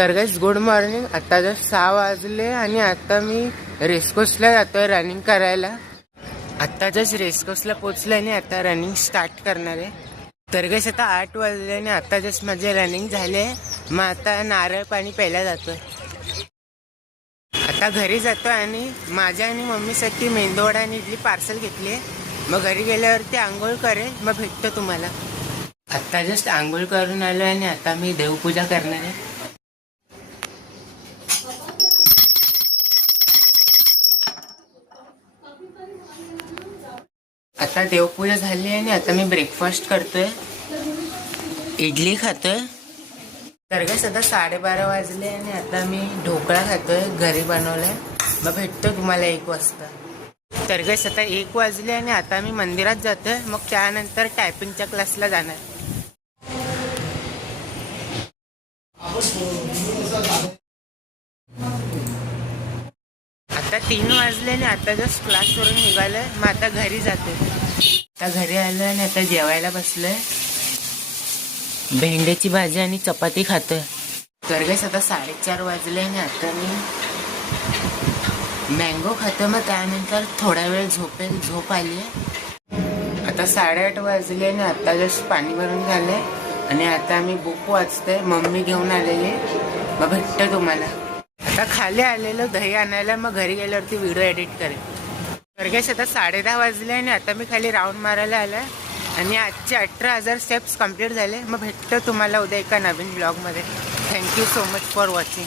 तर guys good morning. आता just 6 वाजले आणि आता मी रेसकोर्सला जातोय रनिंग करायला. आता जस्ट रेसकोर्सला पोचलोय आणि आता रनिंग स्टार्ट करणार आहे. तर गाइस आता 8 वाजले आणि आता जस्ट माझे रनिंग झाले. मग आता नारळ पाणी प्यायला जातोय. आता घरी जातोय आणि माझ्या आणि मम्मीसाठी मेंदूवडा आणि इडली पार्सल घेतली. मग घरी गेल्यावरती आंघोळ करेल, मग भेटतो तुम्हाला. आता जस्ट आंघोळ करून आलो आणि आता मी देवपूजा करणार आहे. आता देवपूजा झाली आणि आता मी ब्रेकफास्ट करतोय. इडली खातोय. तर गाइस आता 12:30 वाजले आणि आता मी ढोकळा खातोय, घरी बनवलाय. मग भेटतो तुम्हाला 1 वाजता. तर गाइस आता 1 वाजले आणि आता मी मंदिरात जातोय. मग त्यानंतर टायपिंगच्या क्लासला जाणार. आता 3 वाजले आणि आता जस्ट क्लासवरून निघालोय. मग आता घरी जाते. आता घरी आलोय आणि आता जेवायला बसलोय. भेंड्याची भाजी आणि चपाती खातोय. तर गाइस आता 4:30 वाजले आणि आता मी मँगो खातोय. मग त्यानंतर थोडा वेळ झोप आली. आता 8:30 वाजले आणि आता जस्ट पाणी भरून झालंय आणि आता मी बुक वाचतोय. मम्मी घेऊन आलेली. मग भेटतं तुम्हाला. आता खाली आलेलो दही आणायला. मग घरी गेल्यावरती व्हिडिओ एडिट करेल. तर गाइस आता 10:30 वाजले आणि आता मी खाली राऊंड मारायला आलोय आणि आजचे 18,000 स्टेप्स कंप्लीट झाले. मग भेटतो तुम्हाला उद्या एका नवीन ब्लॉगमध्ये. Thank you so much for watching.